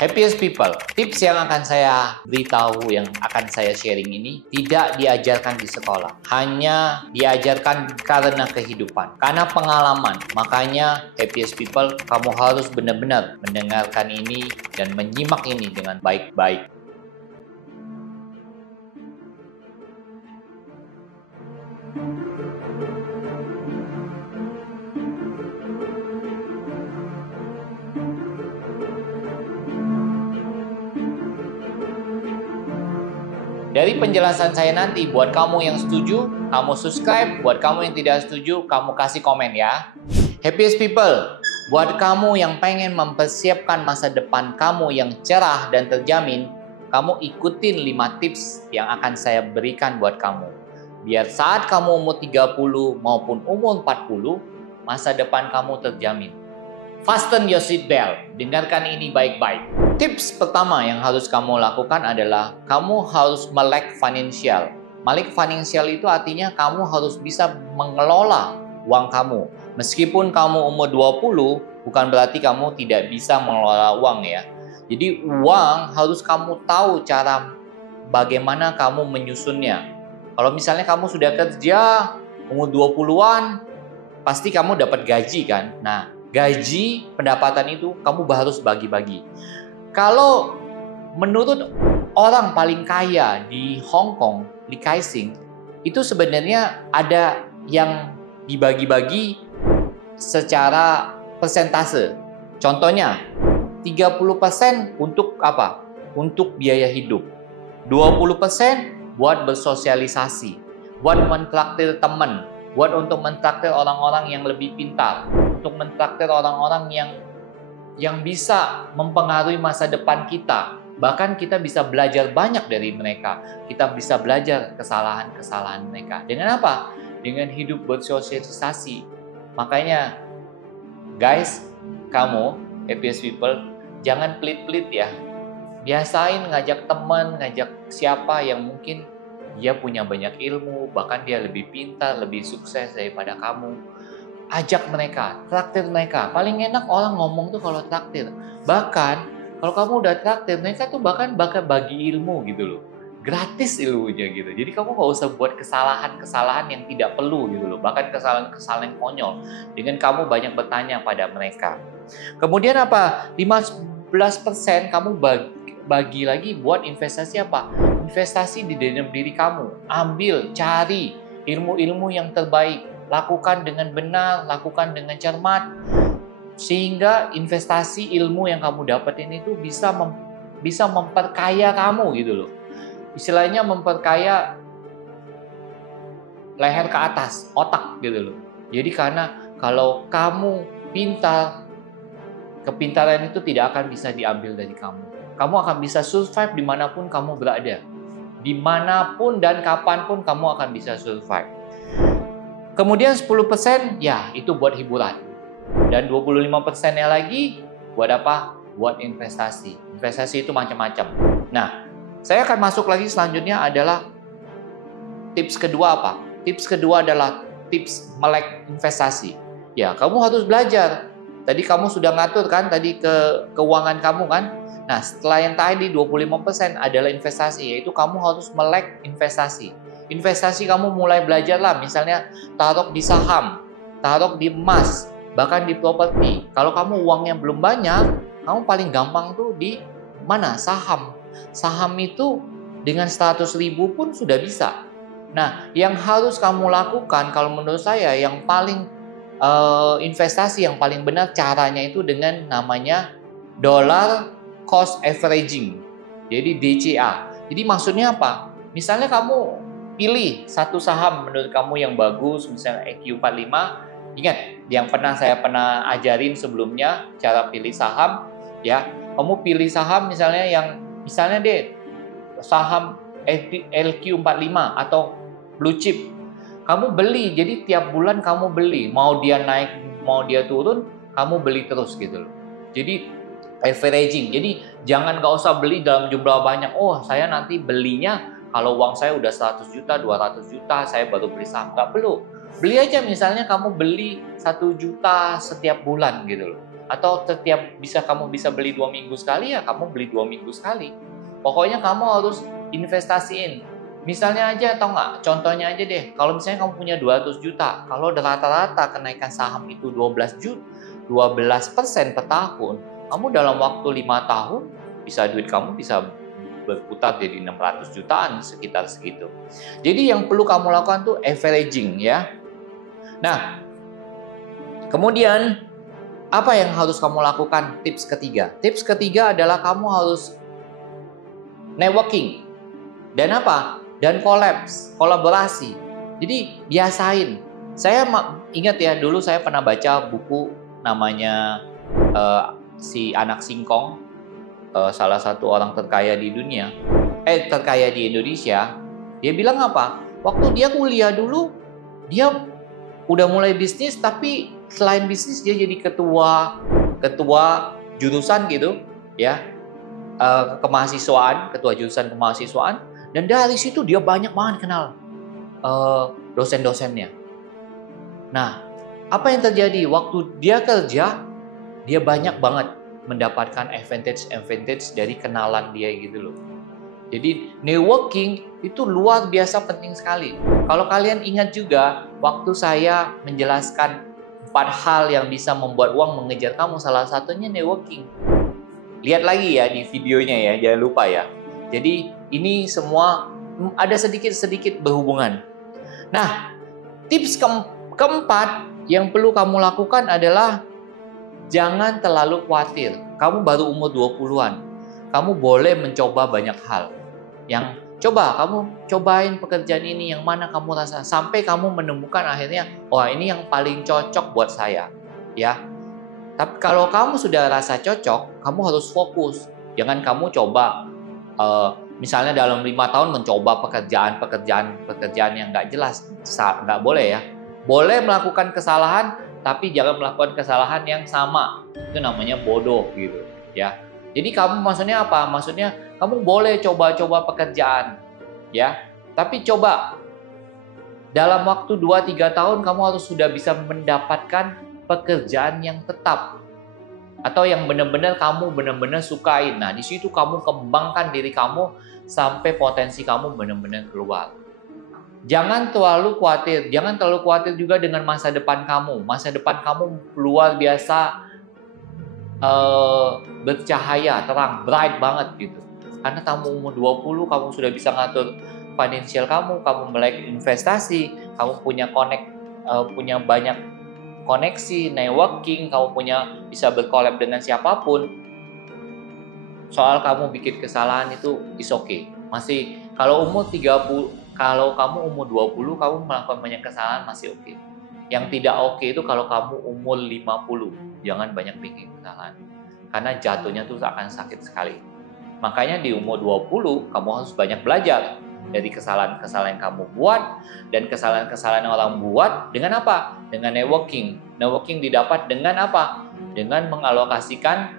Happiest people, tips yang akan saya beritahu, yang akan saya sharing ini tidak diajarkan di sekolah. Hanya diajarkan karena kehidupan, karena pengalaman. Makanya happiest people, kamu harus benar-benar mendengarkan ini dan menyimak ini dengan baik-baik. Dari penjelasan saya nanti, buat kamu yang setuju, kamu subscribe. Buat kamu yang tidak setuju, kamu kasih komen ya. Happiest people, buat kamu yang pengen mempersiapkan masa depan kamu yang cerah dan terjamin, kamu ikutin 5 tips yang akan saya berikan buat kamu. Biar saat kamu umur 30 maupun umur 40, masa depan kamu terjamin. Fasten your seatbelt. Dengarkan ini baik-baik. Tips pertama yang harus kamu lakukan adalah kamu harus melek financial. Melek financial itu artinya kamu harus bisa mengelola uang kamu. Meskipun kamu umur 20, bukan berarti kamu tidak bisa mengelola uang ya. Jadi uang harus kamu tahu cara bagaimana kamu menyusunnya. Kalau misalnya kamu sudah kerja umur 20-an, pasti kamu dapat gaji kan? Nah, gaji, pendapatan itu kamu harus bagi-bagi. Kalau menurut orang paling kaya di Hong Kong, Li Ka-shing, itu sebenarnya ada yang dibagi-bagi secara persentase. Contohnya, 30% untuk apa? Untuk biaya hidup. 20% buat bersosialisasi, buat mentraktir teman, buat untuk mentraktir orang-orang yang lebih pintar, untuk mentraktir orang-orang yang bisa mempengaruhi masa depan kita. Bahkan kita bisa belajar banyak dari mereka. Kita bisa belajar kesalahan-kesalahan mereka. Dengan apa? Dengan hidup bersosialisasi. Makanya, guys, kamu, happiest people, jangan pelit-pelit ya. Biasain ngajak teman, ngajak siapa yang mungkin dia punya banyak ilmu, bahkan dia lebih pintar, lebih sukses daripada kamu. Ajak mereka, traktir mereka. Paling enak orang ngomong tuh kalau traktir. Bahkan kalau kamu udah traktir, mereka tuh bahkan bagi ilmu gitu loh. Gratis ilmunya gitu. Jadi kamu gak usah buat kesalahan-kesalahan yang tidak perlu gitu loh. Bahkan kesalahan-kesalahan yang konyol. Dengan kamu banyak bertanya pada mereka. Kemudian apa? 15% kamu bagi lagi buat investasi apa? Investasi di dalam diri kamu. Ambil, cari ilmu-ilmu yang terbaik. Lakukan dengan benar, lakukan dengan cermat, sehingga investasi ilmu yang kamu dapetin itu bisa memperkaya kamu gitu loh. Istilahnya memperkaya leher ke atas, otak gitu loh. Jadi karena kalau kamu pintar, kepintaran itu tidak akan bisa diambil dari kamu. Kamu akan bisa survive dimanapun kamu berada. Dimanapun dan kapanpun kamu akan bisa survive. Kemudian 10% ya itu buat hiburan. Dan 25%-nya lagi buat apa? Buat investasi. Investasi itu macam-macam. Nah, saya akan masuk lagi selanjutnya adalah tips kedua apa? Tips kedua adalah tips melek investasi. Ya, kamu harus belajar. Tadi kamu sudah ngatur kan tadi keuangan kamu kan? Nah, setelah yang tadi 25% adalah investasi, yaitu kamu harus melek investasi. Investasi kamu mulai belajar lah, misalnya taruh di saham, taruh di emas, bahkan di properti. Kalau kamu uangnya belum banyak, kamu paling gampang tuh di mana? Saham. Saham itu dengan 100.000 pun sudah bisa. Nah, yang harus kamu lakukan kalau menurut saya yang paling investasi yang paling benar caranya itu dengan namanya dollar cost averaging. Jadi DCA. Jadi maksudnya apa? Misalnya kamu pilih satu saham menurut kamu yang bagus, misalnya EQ45. Ingat, yang saya pernah ajarin sebelumnya cara pilih saham, ya. Kamu pilih saham misalnya deh saham LQ45 atau blue chip. Kamu beli, jadi tiap bulan kamu beli, mau dia naik, mau dia turun, kamu beli terus gitu loh. Jadi averaging. Jadi jangan gak usah beli dalam jumlah banyak. Oh, saya nanti belinya kalau uang saya udah 100 juta, 200 juta, saya baru beli saham. Nggak perlu. Beli aja misalnya kamu beli 1 juta setiap bulan gitu loh. Atau kamu bisa beli 2 minggu sekali, ya kamu beli 2 minggu sekali. Pokoknya kamu harus investasiin. Misalnya aja, atau nggak, contohnya aja deh, kalau misalnya kamu punya 200 juta, kalau rata-rata kenaikan saham itu 12% per tahun, kamu dalam waktu 5 tahun, duit kamu bisa berputar jadi 600 jutaan, sekitar segitu. Jadi yang perlu kamu lakukan tuh averaging ya. Nah, kemudian apa yang harus kamu lakukan? Tips ketiga. Tips ketiga adalah kamu harus networking. Dan apa? Dan kolaborasi. Jadi biasain. Saya ingat ya, dulu saya pernah baca buku namanya Si Anak Singkong, salah satu orang terkaya di dunia, terkaya di Indonesia. Dia bilang apa? Waktu dia kuliah dulu, dia udah mulai bisnis, tapi selain bisnis dia jadi ketua jurusan gitu ya, kemahasiswaan, ketua jurusan kemahasiswaan, dan dari situ dia banyak banget kenal dosen-dosennya. Nah, apa yang terjadi waktu dia kerja, dia banyak banget mendapatkan advantage dari kenalan dia gitu loh. Jadi networking itu luar biasa penting sekali. Kalau kalian ingat juga, waktu saya menjelaskan 4 hal yang bisa membuat uang mengejar kamu, salah satunya networking. Lihat lagi ya di videonya ya, jangan lupa ya. Jadi ini semua ada sedikit-sedikit berhubungan. Nah, tips keempat yang perlu kamu lakukan adalah jangan terlalu khawatir. Kamu baru umur 20-an. Kamu boleh mencoba banyak hal. Yang kamu cobain pekerjaan ini, yang mana kamu rasa, sampai kamu menemukan akhirnya, wah ini yang paling cocok buat saya. Ya. Tapi kalau kamu sudah rasa cocok, kamu harus fokus. Jangan kamu coba, misalnya dalam 5 tahun mencoba pekerjaan yang nggak jelas. Nggak boleh ya. Boleh melakukan kesalahan, tapi jangan melakukan kesalahan yang sama. Itu namanya bodoh gitu ya. Jadi kamu maksudnya apa? Maksudnya kamu boleh coba-coba pekerjaan ya. Tapi coba dalam waktu 2-3 tahun kamu harus sudah bisa mendapatkan pekerjaan yang tetap atau yang benar-benar kamu benar-benar sukain. Nah, di situ kamu kembangkan diri kamu sampai potensi kamu benar-benar keluar. Jangan terlalu khawatir juga dengan masa depan kamu. Masa depan kamu luar biasa bercahaya, terang, bright banget gitu. Karena kamu umur 20, kamu sudah bisa ngatur finansial kamu melek investasi, kamu punya banyak koneksi, networking, kamu bisa berkolab dengan siapapun. Soal kamu bikin kesalahan itu is okay. Masih kalau kamu umur 20, kamu melakukan banyak kesalahan masih oke. Yang tidak oke itu kalau kamu umur 50. Jangan banyak bikin kesalahan. Karena jatuhnya tuh akan sakit sekali. Makanya di umur 20, kamu harus banyak belajar dari kesalahan-kesalahan yang kamu buat dan kesalahan-kesalahan yang orang buat dengan apa? Dengan networking. Networking didapat dengan apa? Dengan mengalokasikan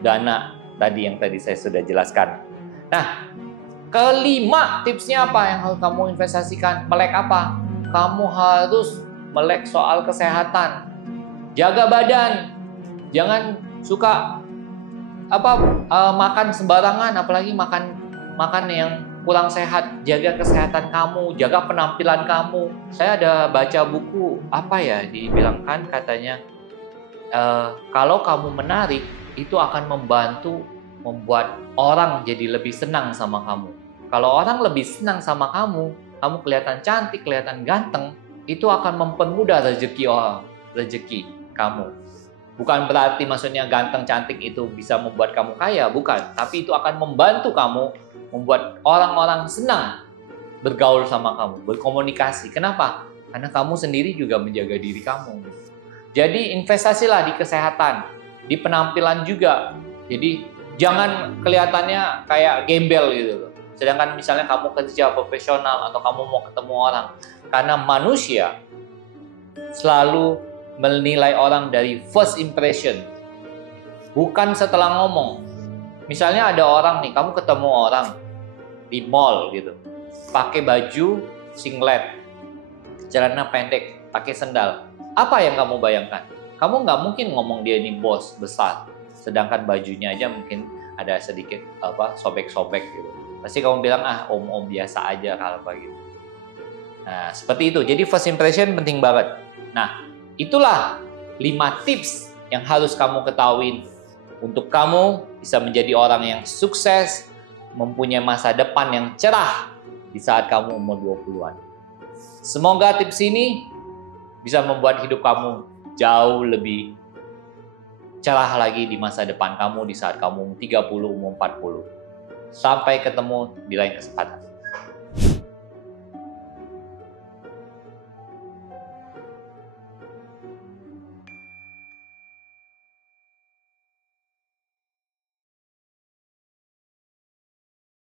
dana yang tadi saya sudah jelaskan. Nah, kelima tipsnya apa yang harus kamu investasikan? Melek apa? Kamu harus melek soal kesehatan. Jaga badan. Jangan suka makan sembarangan, apalagi makan yang kurang sehat. Jaga kesehatan kamu, jaga penampilan kamu. Saya ada baca buku dibilangkan katanya kalau kamu menarik itu akan membuat orang jadi lebih senang sama kamu. Kalau orang lebih senang sama kamu kelihatan cantik, kelihatan ganteng, itu akan mempermudah rezeki kamu. Bukan berarti maksudnya ganteng, cantik itu bisa membuat kamu kaya, bukan. Tapi itu akan membantu kamu, membuat orang-orang senang bergaul sama kamu, berkomunikasi. Kenapa? Karena kamu sendiri juga menjaga diri kamu. Jadi investasilah di kesehatan, di penampilan juga. Jadi jangan kelihatannya kayak gembel gitu loh. Sedangkan misalnya kamu kerja profesional atau kamu mau ketemu orang. Karena manusia selalu menilai orang dari first impression, bukan setelah ngomong. Misalnya ada orang nih, kamu ketemu orang di mall gitu, pakai baju singlet, celana pendek, pakai sendal. Apa yang kamu bayangkan? Kamu nggak mungkin ngomong dia ini bos besar, sedangkan bajunya aja mungkin ada sedikit sobek-sobek gitu. Pasti kamu bilang om-om biasa aja kalau gitu. Nah, seperti itu. Jadi first impression penting banget. Nah, itulah 5 tips yang harus kamu ketahui untuk kamu bisa menjadi orang yang sukses, mempunyai masa depan yang cerah di saat kamu umur 20-an. Semoga tips ini bisa membuat hidup kamu jauh lebih cerah lagi di masa depan kamu di saat kamu umur 30, umur 40. Sampai ketemu di lain kesempatan.